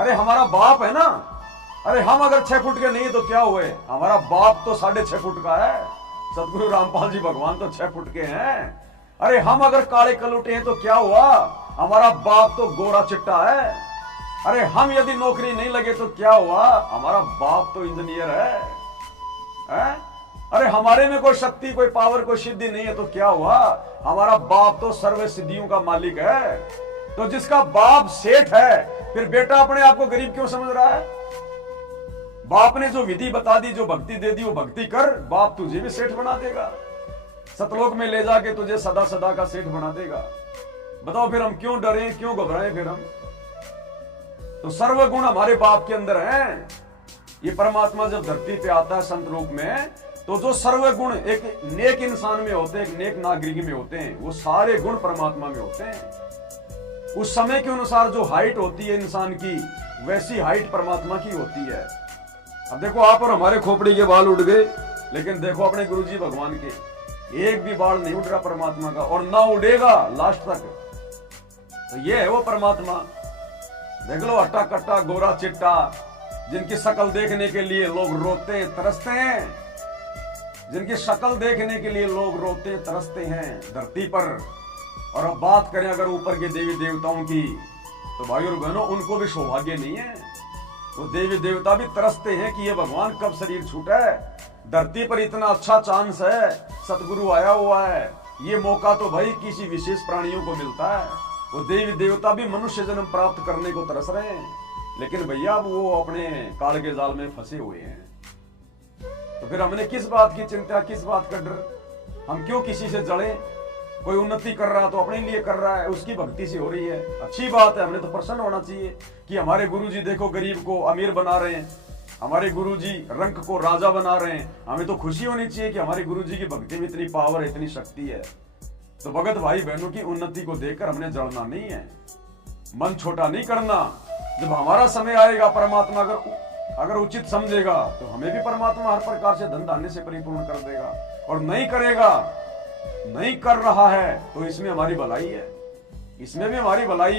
अरे हमारा बाप है ना। अरे हम अगर 6 फुट के नहीं तो क्या हुए, हमारा बाप तो 6.5 फुट का है। सदगुरु रामपाल जी भगवान तो 6 फुट के हैं। अरे हम अगर काले कलुटे हैं तो क्या हुआ, हमारा बाप तो गोरा चिट्टा है। अरे हम यदि नौकरी नहीं लगे तो क्या हुआ, हमारा बाप तो इंजीनियर है? अरे हमारे में कोई शक्ति, कोई पावर, कोई सिद्धि नहीं है तो क्या हुआ, हमारा बाप तो सर्व सिद्धियों का मालिक है। तो जिसका बाप सेठ है, फिर बेटा अपने आप को गरीब क्यों समझ रहा है? बाप ने जो विधि बता दी, जो भक्ति दे दी, वो भक्ति कर, बाप तुझे भी सेठ बना देगा। सतलोक में ले जाके तुझे सदा सदा का सेठ बना देगा। बताओ फिर हम क्यों डरे, क्यों घबराएं फिर हम? तो सर्वगुण हमारे बाप के अंदर हैं। ये परमात्मा जब धरती पे आता है संत रूप में, तो जो सर्वगुण एक नेक इंसान में होते हैं, एक नेक नागरिक में होते हैं, वो सारे गुण परमात्मा में होते हैं। उस समय के अनुसार जो हाइट होती है इंसान की, वैसी हाइट परमात्मा की होती है। अब देखो आप और हमारे खोपड़ी के बाल उड़ गए, लेकिन देखो अपने गुरुजी भगवान के एक भी बाल नहीं उड़ रहा परमात्मा का, और ना उड़ेगा लास्ट तक। तो ये है वो परमात्मा। देख लो हट्टा कट्टा गोरा चिट्टा, जिनकी शक्ल देखने के लिए लोग रोते तरसते हैं, जिनकी शक्ल देखने के लिए लोग रोते तरसते हैं धरती पर। और अब बात करें अगर ऊपर के देवी देवताओं की, तो भाई और बहनों उनको भी सौभाग्य नहीं है। वो देवी देवता भी तरसते हैं कि ये भगवान कब शरीर छूटा है। धरती पर इतना अच्छा चांस है, सतगुरु आया हुआ है, ये मौका तो भाई किसी विशेष प्राणियों को मिलता है। वो देवी देवता भी मनुष्य जन्म प्राप्त करने को तरस रहे हैं, लेकिन भैया अब वो अपने काल के जाल में फंसे हुए हैं। तो फिर हमने किस बात की चिंता, किस बात का डर? हम क्यों किसी से जड़े? कोई उन्नति कर रहा तो अपने लिए कर रहा है, उसकी भक्ति से हो रही है, अच्छी बात है। हमने तो प्रसन्न होना चाहिए कि हमारे गुरुजी देखो गरीब को अमीर बना रहे हैं, हमारे गुरुजी रंक को राजा बना रहे हैं। हमें तो खुशी होनी चाहिए कि हमारे गुरुजी की भक्ति में इतनी पावर है, इतनी शक्ति है। तो भगत भाई बहनों की उन्नति को देखकर हमने जड़ना नहीं है, मन छोटा नहीं करना। जब हमारा समय आएगा, परमात्मा अगर उचित समझेगा तो हमें भी परमात्मा हर प्रकार से धन धान्य से परिपूर्ण कर देगा। और नहीं करेगा, नहीं कर रहा है, तो इसमें हमारी भलाई है, इसमें भी हमारी भलाई है।